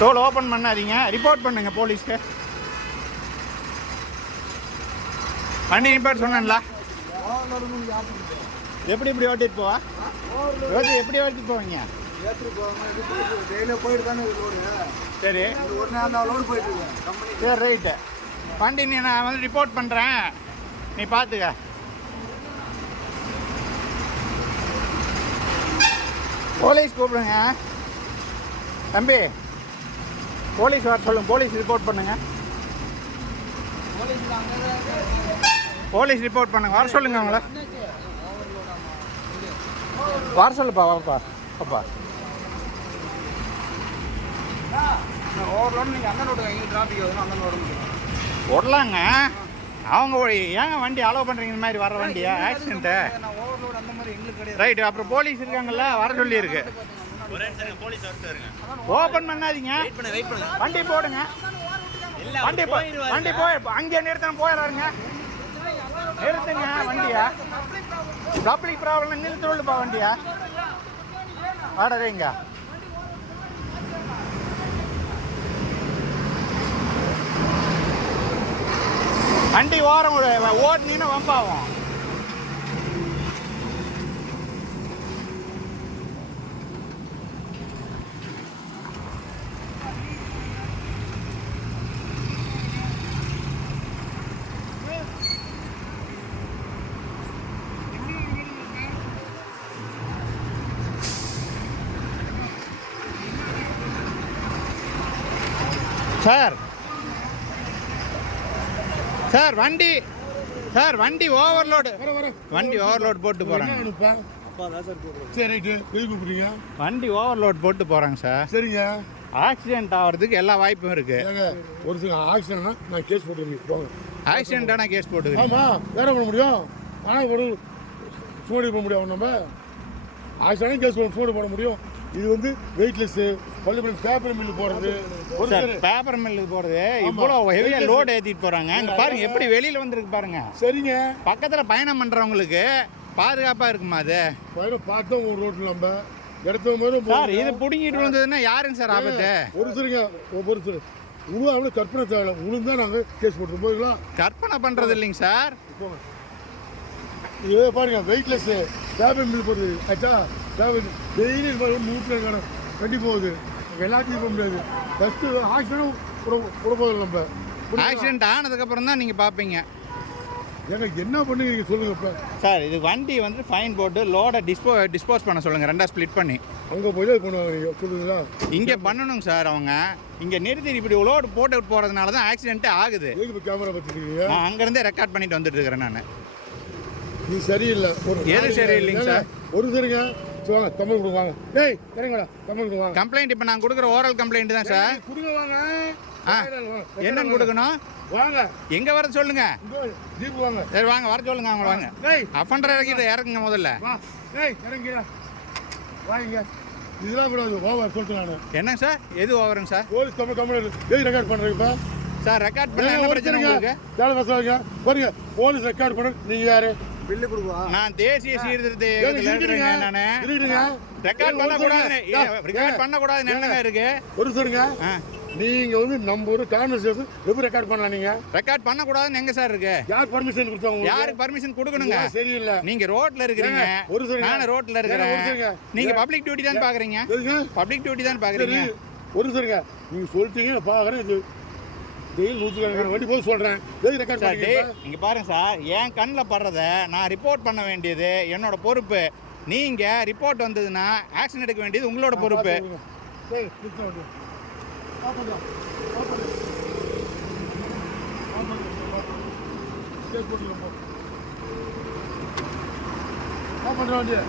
Toll open பண்ணாதீங்க. Report பண்ணுங்க போலீஸ்க்கு. வண்டி ரிப்போர்ட் சொன்னேன்ல. எப்படி இப்படி ஓட்டிட்டு போவா? ரோடு எப்படி ஓட்டிட்டு போவீங்க? டெய்லியும் போயிட்டு சரி. ஒரு நாள் போயிட்டு சரி ரைட்டு வண்டி நீ நான் வந்து ரிப்போர்ட் பண்ணுறேன் நீ பார்த்துக்க போலீஸ் கூப்பிடுங்க. தம்பி. போலீஸ் வர சொல்லுங்க போலீஸ் ரிப்போர்ட் பண்ணுங்க. போலீஸ் ரிப்போர்ட் பண்ணுங்க வர சொல்லுங்க அவங்கள. வர சொல்லுப்பா வாப்பா பாப்பா ஓவர்லோடு நீங்கள் அந்த ரோடு டிராஃபிக் வருதுன்னா அந்த ரோடு விடலாங்க. அவங்க ஏங்க வண்டி அலோவ் பண்ணுறீங்க இந்த மாதிரி வர வண்டியா? ஆக்சிடென்ட்டு ரைட்டு அப்புறம் போலீஸ் இருக்காங்கல்ல வர சொல்லியிருக்கு. ஓப்பன் பண்ணாதீங்க. வண்டி போடுங்க. வண்டி வண்டி போய் அங்கே நிறுத்தணும் போயிடாருங்க நிறுத்துங்க வண்டியா. பப்ளிக் ப்ராப்ளம் நிறுத்த சொல்லுப்பா வண்டியா. வாடறீங்க வண்டி ஓரம் ஓடுனீங்கன்னா வம்பாகும். சார். சார் வண்டி. சார் வண்டி ஓவர்லோடு வண்டி ஓவர்லோட் போட்டு போகிறாங்க சார் கூப்பிடுறீங்க. வண்டி ஓவர்லோட் போட்டு போகிறாங்க சார். சரிங்க. ஆக்சிடென்ட் ஆகிறதுக்கு எல்லா வாய்ப்பும் இருக்குது ஏங்க ஒரு சில ஆக்சிடென்ட்னா நான் கேஸ் போட்டுருங்க போங்க. ஆக்சிடென்ட்டான கேஸ் போட்டுக்கிறீங்க ஆமாம் வேற பண்ண முடியும். ஆனால் ஒரு சூடு பண்ண முடியும் நம்ம. ஆக்சிடென்ட் கேஸ் சூடு போட முடியும். இது வந்து வெயிட்லெஸ்ஸு பள்ளிப்படம் பேப்பர் மில்லு போகிறது சார் பேப்பர் மில்லுக்கு போகிறது இவ்வளோ ஹெவியாக லோடு ஏற்றிட்டு போகிறாங்க இங்கே பாருங்க எப்படி வெளியில் வந்திருக்கு பாருங்க. சரிங்க. பக்கத்தில் பயணம் பண்ணுறவங்களுக்கு பாதுகாப்பாக இருக்குமா அது? பயிரும் பார்த்தோம் ஒரு ரோட்டில் நம்ம இடத்த மாதிரி சார் இது பிடுங்கிட்டு வந்ததுன்னா யாருங்க சார் ஆபத்து? ஒரு சிலங்க ஒரு சில உணவு அவ்வளோ கற்பனை தேவை உளுந்தா நாங்கள் கேஸ் போட்டு போதுங்களா கற்பனை பண்ணுறது இல்லைங்க சார். இது பாருங்க வெயிட்லெஸ் பேப்பர் மில் போகுது ஆச்சா? டெய்லி இது மாதிரி நூற்றில் காணும் வண்டி போகுது. எல்லாத்தையும் போக முடியாது. ஃபஸ்ட்டு ஆக்சிடென்ட் கூட போதில்லை நம்ம? ஆக்சிடென்ட் ஆனதுக்கப்புறம் தான் நீங்கள் பார்ப்பீங்க ஏங்க என்ன பண்ணுங்க சொல்லுங்க இப்போ. சார் இது வண்டி வந்து ஃபைன் போட்டு லோடை டிஸ்போ டிஸ்போஸ் பண்ண சொல்லுங்கள் ரெண்டாக ஸ்ப்ளிட் பண்ணி. அங்கே போய் பண்ணுவாங்க சொல்லுங்களா இங்கே பண்ணணுங்க சார் அவங்க. இங்கே நிறுத்தி இப்படி லோடு போட்டு போகிறதுனால தான் ஆக்சிடென்ட்டே ஆகுது. கேமரா பார்த்துருக்கீங்க நான் அங்கேருந்தே ரெக்கார்ட் பண்ணிட்டு வந்துட்டு இருக்கிறேன் நான். நீ சரியில்லை. எது சரியில்லைங்க சார்? ஒரு சரிங்க. சரி வாங்க தமிழ் கொடுவாங்க டேய் இறங்கடா தமிழ் கொடுவாங்க கம்ப்ளைண்ட் இப்போ நான் கொடுக்குற ஓரல் கம்ப்ளைண்ட் தான் சார் கொடுங்க வாங்க. வாங்க. என்னன்னு கொடுக்கணும்? வாங்க. எங்கே வர சொல்லுங்க. ஜீப் வாங்க. சரி வாங்க வர சொல்லுங்க அவங்க வாங்க. டேய். அஃபண்டர் இறக்கிட்டு இறக்குங்க முதல்ல. ஏய் இறங்கிடா. வாங்க இதெல்லாம் கூடாது. ஓவர் சொல்லிட்டு நான். என்னங்க சார் எது ஓவருங்க சார் போலீஸ் கம்மி கம்மி எது ரெக்கார்ட் பண்ணுறீங்க இப்போ? சார் ரெக்கார்ட் பண்ண என்ன பிரச்சனை உங்களுக்கு? தேவை பேசுவாங்க பாருங்க போலீஸ் ரெக்கார்ட் பண்ண. நீங்க யாரு? பில்லு கொடுக்குவா நான் தேசிய சீர்திருத்த இயக்கத்துல நானு. ரெக்கார்ட் பண்ண கூடாது. ரெக்கார்ட் பண்ண கூடாது என்னங்க இருக்கு? ஒரு சொல்லுங்க. நீங்க வந்து நம்ம ஒரு கான்வர்சேஷன் எப்படி ரெக்கார்ட் பண்ணலாம் நீங்க? ரெக்கார்ட் பண்ண கூடாதுன்னு எங்க சார் இருக்கு? யார் பர்மிஷன் கொடுத்தாங்க? யாருக்கு பர்மிஷன் கொடுக்கணுங்க? சரியில்லை. நீங்க ரோட்ல இருக்கிறீங்க. ஏங்க, ஒரு. நானும் ரோட்ல இருக்கிறேன். நீங்க. பப்ளிக் டியூட்டி தான் பாக்குறீங்க? பப்ளிக் டியூட்டி தான் பாக்குறீங்க? ஒரு சொல்லுங்க. நீங்க சொல்லிட்டீங்க நான் பாக்குறேன். டெய்லி நூற்றுக்கணக்கான வண்டி போய் சொல்றேன். எதுக்கு ரெக்கார்ட் சார் டே பண்ணீங்க இங்க பாருங்க சார் என் கண்ணில் படுறத நான் ரிப்போர்ட் பண்ண வேண்டியது என்னோட பொறுப்பு. நீங்க ரிப்போர்ட் வந்ததுன்னா ஆக்ஷன் எடுக்க வேண்டியது உங்களோட பொறுப்பு. ஆஃப் பண்ணுடா